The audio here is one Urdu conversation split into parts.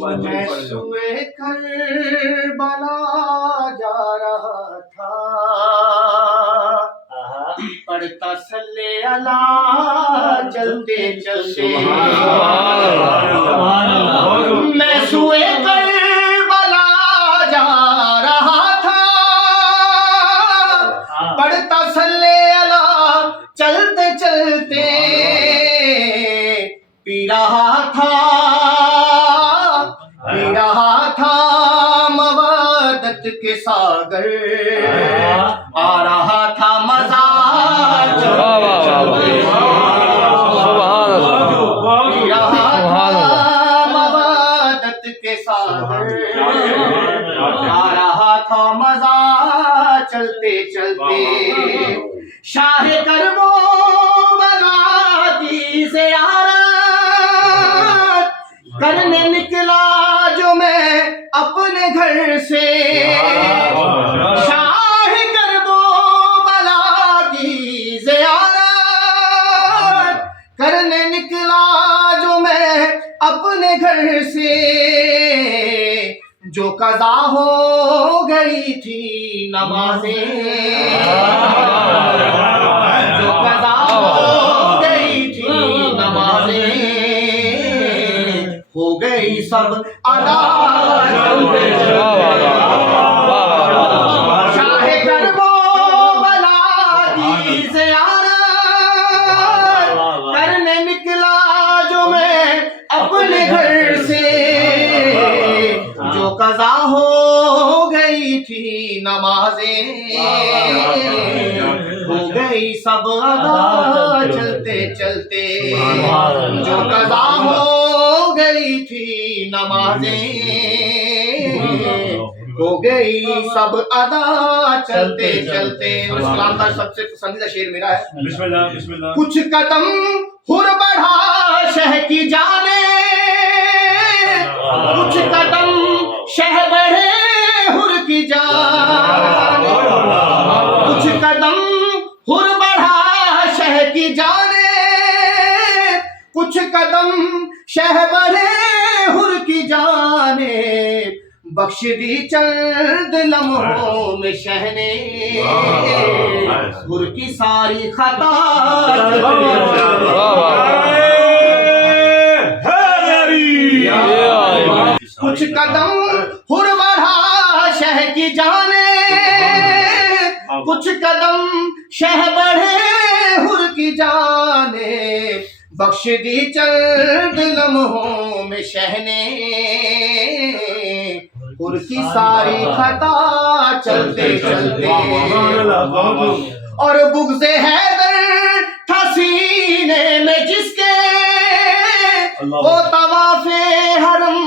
میں سوئے کربلا جا رہا تھا، پڑھتا صلی اللہ چلتے چلتے، میں سوئے کربلا جا رہا تھا، پڑھتا صلی اللہ چلتے چلتے، پی رہا تھا مودت کے ساگر، آ رہا تھا مزہ چلتے چلتے، پی رہا تھا مودت کے ساگر، آ رہا تھا مزہ چلتے چلتے، شاہ کربو بلا کی زیارت کرنے نکلا جو میں اپنے گھر سے، شاہ کربو بلا کی زیارت کرنے نکلا جو میں اپنے گھر سے، جو قضا ہو گئی تھی نمازیں، جو قضا ہو گئی تھی نمازیں، ہو گئی سب ادا چلتے چلتے، شاہ کربو بلا کی زیارت کرنے نکلا جو میں اپنے گھر سے، جو قضا ہو گئی تھی نمازیں، ہو گئی سب ادا چلتے چلتے، جو قضا ہو گئی تھی نمازیں، ہو گئی سب ادا چلتے چلتے۔ اسلام کا سب سے پسندیدہ شعر میرا ہے، بسم اللہ بسم اللہ۔ کچھ قدم ہر بڑھا شہ کی جانے، کچھ قدم شہ بڑھے ہر کی جانے، کچھ قدم ہر بڑھا شہ کی جانے، کچھ قدم شہ بڑھے ہر کی جانے، بخش دی چند لمحوں میں شہ نے ہر کی ساری خطا، کچھ قدم ہر بڑھا شہ کی جانے، کچھ قدم شہ بڑھے ہر کی جانے، بخش دی چند لمحوں میں شہ نے ہر کی ساری خطا چلتے چلتے، اور بغض حیدر تھا سینے میں جس کے، وہ طواف حرم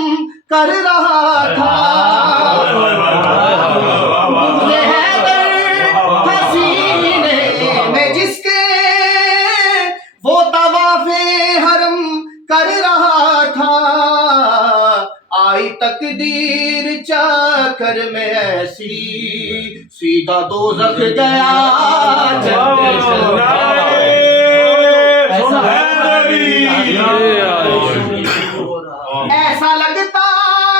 کر رہا تھا، بغض حیدر تھا سینے میں جس کے، وہ طواف حرم کر رہا تھا، آئی تقدیر چکر میں ایسی، سیدھا دوزخ گیا چلتے چلتے، ایسا لگتا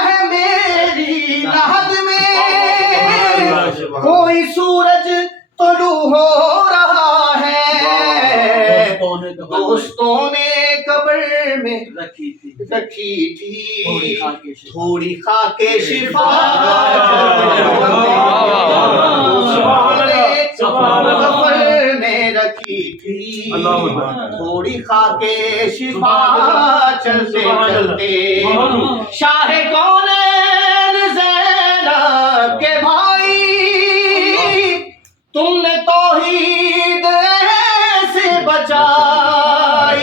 ہے میری لحد میں کوئی سورج طلوع ہو رہا ہے، دوستوں نے قبر میں رکھی تھی تھوڑی خاک شفا، قبر میں رکھی تھی تھوڑی خاک شفا، چلتے چلتے، شاہ کونین زینب کے بھائی، تم نے توحید سے بچائی،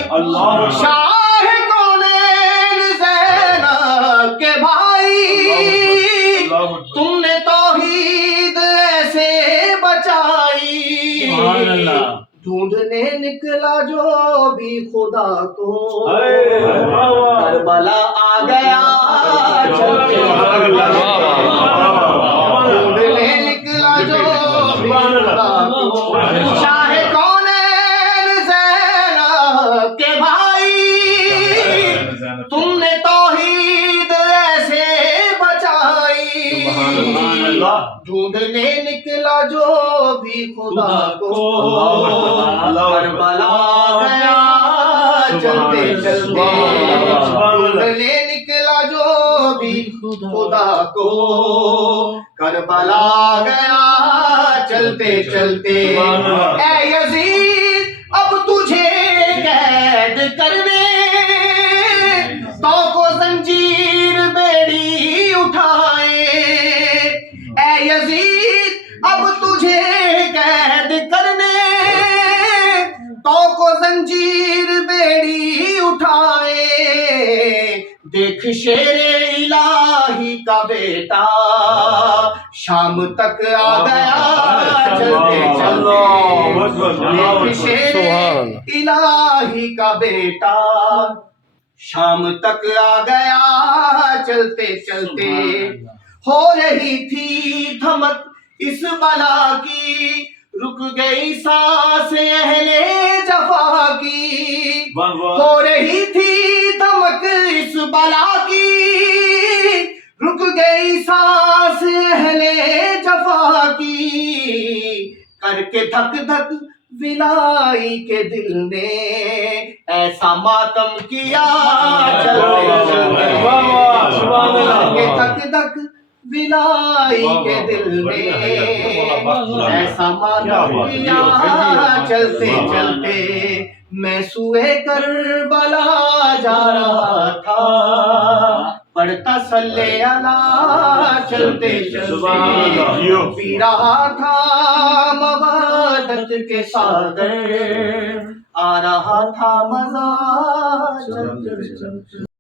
شاہ کونین زینب کے بھائی، تم نے توحید سے بچائی، ڈھونڈنے نکلا جو بھی خدا کو، کربلا آ گیا چلتے چلتے، ڈھونڈنے نکلا جو بھی خدا کو، شاہ کونین زینب کے بھائی، تم نے توحید ڈھونڈنے نکلا جو بھی خدا کو کربلا گیا چلتے چلتے ڈھونڈنے نکلا جو بھی خدا کو کربلا گیا چلتے چلتے اے یزید اب تجھے قید کرنے تو کو زنجیر بیڑی اٹھائے اے یزید اب تجھے قید کرنے تو کو زنجیر بیڑی اٹھائے دیکھ شیر الہی کا بیٹا شام تک آ گیا چلتے چلتے دیکھ شیر الہی کا بیٹا شام تک آ گیا چلتے چلتے ہو رہی تھی دھمک اس بلا کی رک گئی سانس اہل جفا کی ہو رہی تھی دھمک اس بلا کی رک گئی سانس اہل جفا کی کر کے دھک دھک ولائی کے دل نے ایسا ماتم کیا چلتے چلتے دھک دھک ولائی کے دل نے ایسا ماتم کیا چلتے چلتے میں سوئے کربلا جا رہا تھا پڑھتا صلی اللہ چلتے چلتے پی رہا تھا مبادت کے ساگر آ رہا تھا مزہ چلتے چلتے